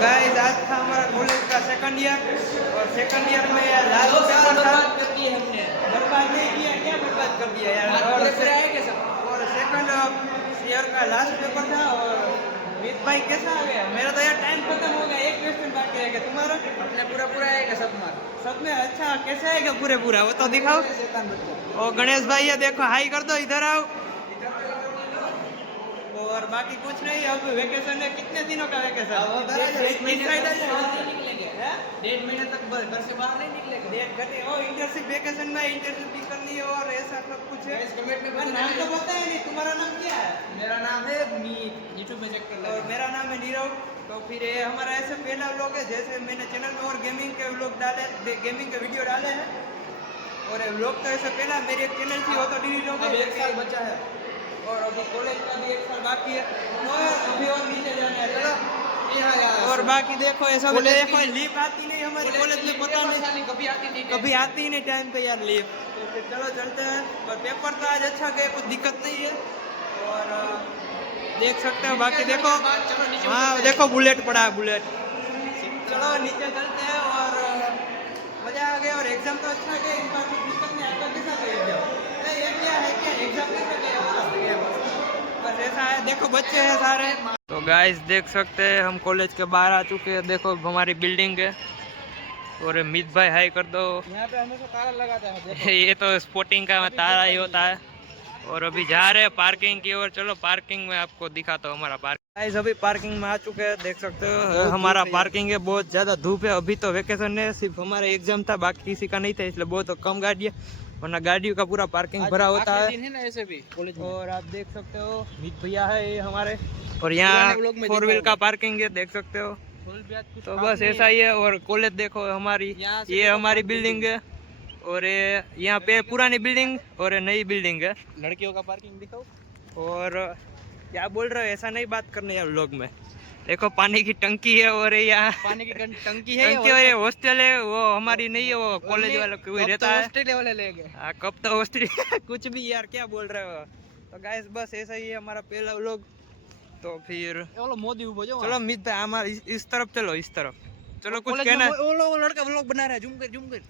Guys आज था हमारा कॉलेज का सेकंड ईयर और सेकंड ईयर में यार लास्ट पेपर था। कर दिए हमने। बर्बाद नहीं किया, क्या बर्बाद कर दिया यार। और सेकंड ईयर का लास्ट पेपर था और मीत भाई कैसा आ गया? मेरा तो यार टाइम खत्म हो गया, एक क्वेश्चन बाकी है। तुम्हारा अपने पूरा आएगा सब मार। सब में अच्छा कैसे आएगा पूरा वो तो दिखाओ। और गणेश भाई है देखो, हाई कर दो, इधर आओ। और बाकी कुछ नहीं, अब वेकेशन है, कितने दिनों का वेकेशन? 1.5 महीने तक घर से बाहर नहीं निकलेगा। डेढ़ घंटे और इंटर्नशिप वेकेशन में इंटर्नशिप भी करनी है और ऐसा सब कुछ है। नाम तो पता है नहीं, तुम्हारा नाम क्या है? मेरा नाम है मीत, यूट्यूब में चेक कर लो। और मेरा नाम है नीरव। तो फिर ये हमारा ऐसे पहला व्लॉग है, जैसे मैंने चैनल में और गेमिंग के व्लॉग डाले, गेमिंग के वीडियो डाले हैं। और ये व्लॉग तो ऐसे पहला मेरी एक चैनल थी, वो तो डिलीट हो गई, 1 साल बचा है। और अभी कॉलेज का भी 1 साल बाकी है, और अभी और नीचे जाना है। चलो और बाकी देखो ये सब देखो, लीव आती नहीं हमारे कॉलेज में, पता नहीं कभी आती नहीं, कभी आती ही नहीं टाइम पे यार लीव। तो फिर चलो चलते हैं। और पेपर तो आज अच्छा गया, कुछ दिक्कत नहीं है। और देख सकते हो बाकी देखो, हाँ देखो बुलेट पड़ा है, बुलेट। चलो नीचे चलते हैं और मजा आ गया। और एग्जाम तो अच्छा गया, इस बार कुछ दिक्कत नहीं। आपका कैसा गया एग्जाम? ये क्या है, क्या एग्जाम कैसा गया? बस ऐसा है, देखो बच्चे हैं सारे। तो गाइस देख सकते हैं हम कॉलेज के बाहर आ चुके हैं, देखो हमारी बिल्डिंग है। और मीत भाई हाई कर दो। यहाँ पे हमेशा ताला लगाता है, देखो। ये तो स्पोर्टिंग का तारा ही होता है। और अभी जा रहे हैं पार्किंग की ओर। चलो पार्किंग में आपको दिखाता हूँ हमारा पार्किंग। गाइस अभी पार्किंग में आ चुके हैं, देख सकते हो हमारा पार्किंग है। बहुत ज़्यादा धूप है, अभी तो वेकेशन है, सिर्फ हमारा एग्जाम था, बाकी किसी का नहीं था, इसलिए बहुत कम गाड़ी है, वरना गाड़ियों का पूरा पार्किंग भरा होता है ना ऐसे भी कॉलेज में। और आप देख सकते हो मीत भैया है ये हमारे। और यहाँ 4 व्हील का पार्किंग है, देख सकते हो। तो बस ऐसा ही है। और कॉलेज देखो हमारी, ये हमारी बिल्डिंग है। और ये यहाँ पे पुरानी बिल्डिंग और ये नई बिल्डिंग है। लड़कियों का पार्किंग दिखाओ। और क्या बोल रहे हो, ऐसा नहीं बात करने यार लोग में। देखो पानी की टंकी है और यहाँ पानी की टंकी टंकी और ये हॉस्टल है, वो हमारी नहीं है, वो कॉलेज वालों कोई रहता है। ऑस्ट्रेलिया वाले ले गए। हाँ कब तो ऑस्ट्रेलिया कुछ भी यार, क्या बोल रहे हो। तो गाइस बस ऐसा ही है हमारा पहला व्लॉग। तो फिर मोदी उभो जो। चलो मीत भाई हमारे इस तरफ चलो, इस तरफ चलो। कुछ कॉलेज कहना में वो लड़का व्लॉग बना रहा है, जूम कर।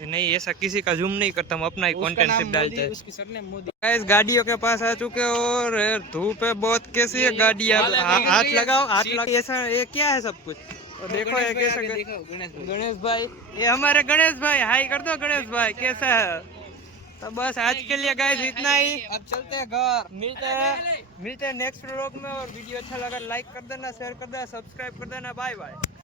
नहीं, ऐसा किसी का जूम नहीं करता, हम अपना ही कंटेंट सिर्फ डालते हैं। उसकी सरनेम मोदी। गाइस गाड़ियों के पास आ चुके हो और धूप है बहुत, कैसी है गाड़ी। हाथ लगाओ, हाथ लगाओ। ऐसा ये क्या है सब कुछ। और देखो ये कैसा गणेश भाई, ये हमारे गणेश भाई, हाई कर दो गणेश भाई, कैसा है। तो बस आज के लिए गाइस इतना ही, अब चलते हैं घर। मिलते हैं नेक्स्ट व्लॉग में। और वीडियो अच्छा लगा लाइक कर देना, शेयर कर देना, सब्सक्राइब कर देना। Bye bye.